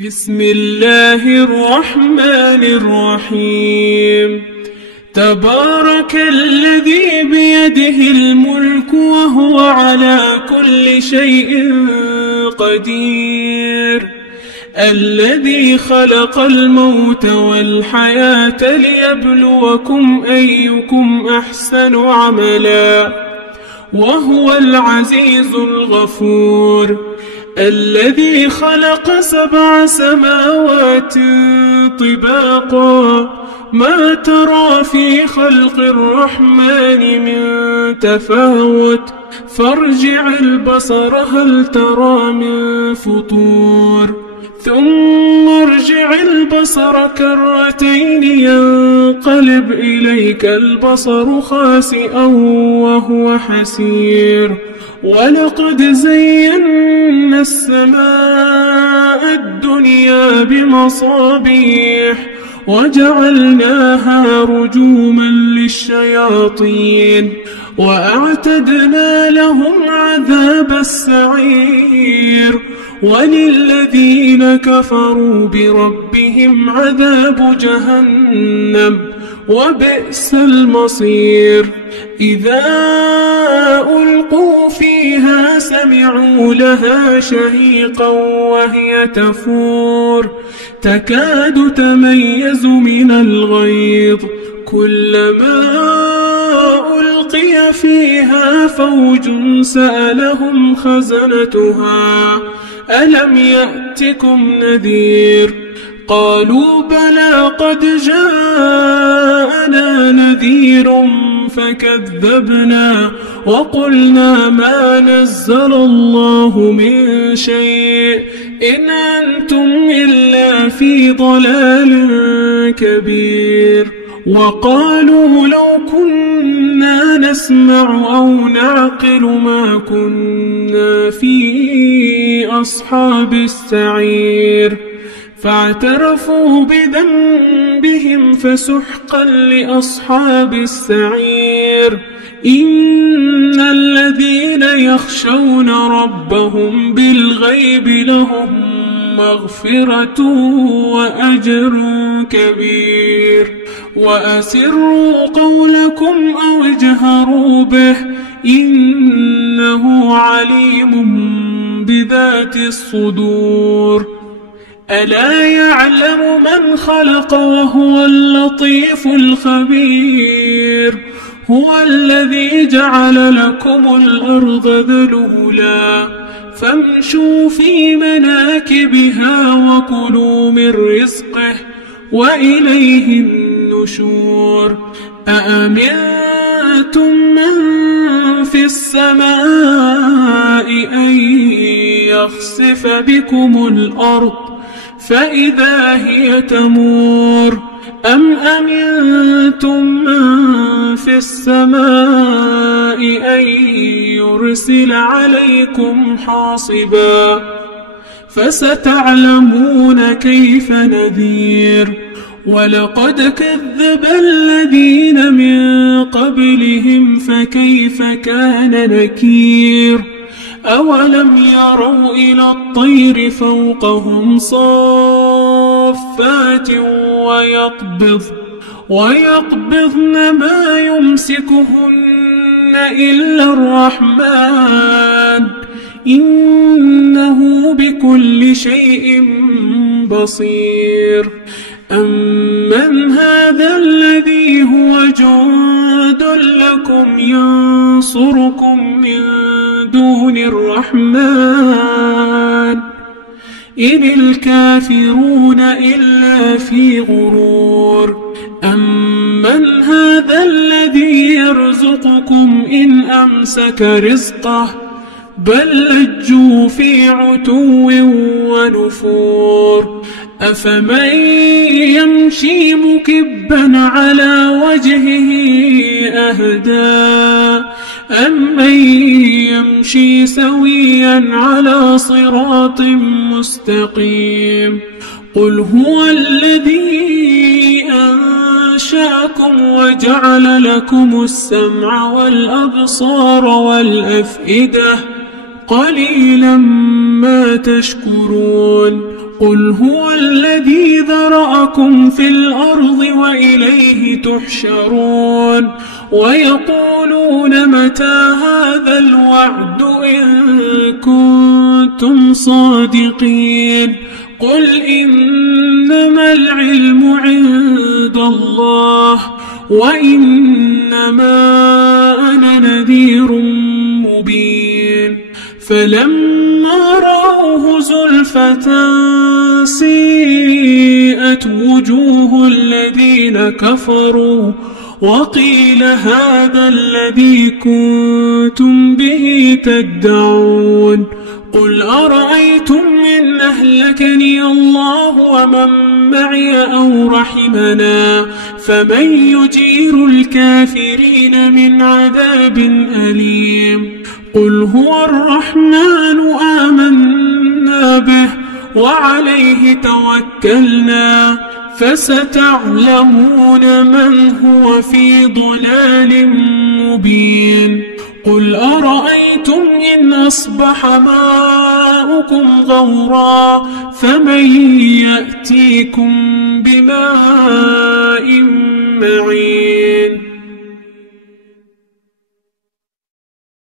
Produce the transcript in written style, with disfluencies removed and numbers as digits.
بسم الله الرحمن الرحيم. تبارك الذي بيده الملك وهو على كل شيء قدير، الذي خلق الموت والحياة ليبلوكم أيكم أحسن عملا، وهو العزيز الغفور. الذي خلق 7 سماوات طباقا، ما ترى في خلق الرحمن من تفاوت، فارجع البصر هل ترى من فطور، ثم ارجع البصر كرتين ينقلب إليك البصر خاسئا وهو حسير. ولقد زينا السماء الدنيا بمصابيح وجعلناها رجوما للشياطين وأعتدنا لهم عذاب السعير. وللذين كفروا بربهم عذاب جهنم وبئس المصير. إذا ألقوا فيها سمعوا لها شهيقا وهي تفور، تكاد تميز من الغيظ، كلما ألقي فيها فوج سألهم خزنتها ألم يأتكم نذير؟ قالوا بلى قد جاءنا نذير فكذبنا وقلنا ما نزل الله من شيء إن أنتم إلا في ضلال كبير. وقالوا لو كنا نسمع أو نعقل ما كنا في أصحاب السعير، فاعترفوا بذنبهم فسحقا لأصحاب السعير. إن الذين يخشون ربهم بالغيب لهم مغفرة وأجر كبير. وأسروا قولكم أو اجهروا به إنه عليم بذات الصدور. ألا يعلم من خلق وهو اللطيف الخبير. هو الذي جعل لكم الأرض ذلولا فامشوا في مناكبها وكلوا من رزقه وإليه النشور. أأمنتم من في السماء أن يخسف بكم الأرض فإذا هي تمور، أم أمنتم من في السماء أن يرسل عليكم حاصبا، فستعلمون كيف نذير. ولقد كذب الذين من قبلهم فكيف كان نكير. أولم يروا إلى الطير فوقهم صافات ويقبضن ما يمسكهن إلا الرحمن إنه بكل شيء بصير. أمن هذا الذي هو جند لكم ينصركم من دون الرحمن إن الكافرون إلا في غرور. أمن هذا الذي يرزقكم إن أمسك رزقه بل لجوا في عتو ونفور. أفمن يمشي مكبا على وجهه أهدى أمن يمشي سويا على صراط مستقيم. قل هو الذي أنشأكم وجعل لكم السمع والأبصار والأفئدة قليلا ما تشكرون. قل هو الذي ذرأكم في الأرض وإليه تحشرون ويقولون متى هذا الوعد إن كنتم صادقين قل إنما العلم عند الله وإنما أنا نذير مبين فلما رأوه زلفة سيئت وجوه الذين كفروا وقيل هذا الذي كنتم به تدعون قل أرأيتم إن أهلكني الله ومن معي أو رحمنا فمن يجير الكافرين من عذاب أليم قل هو الرحمن آمنا به وعليه توكلنا فستعلمون من هو في ضلال مبين قل أرأيتم إن أصبح ماؤكم غورا فمن يأتيكم بماء معين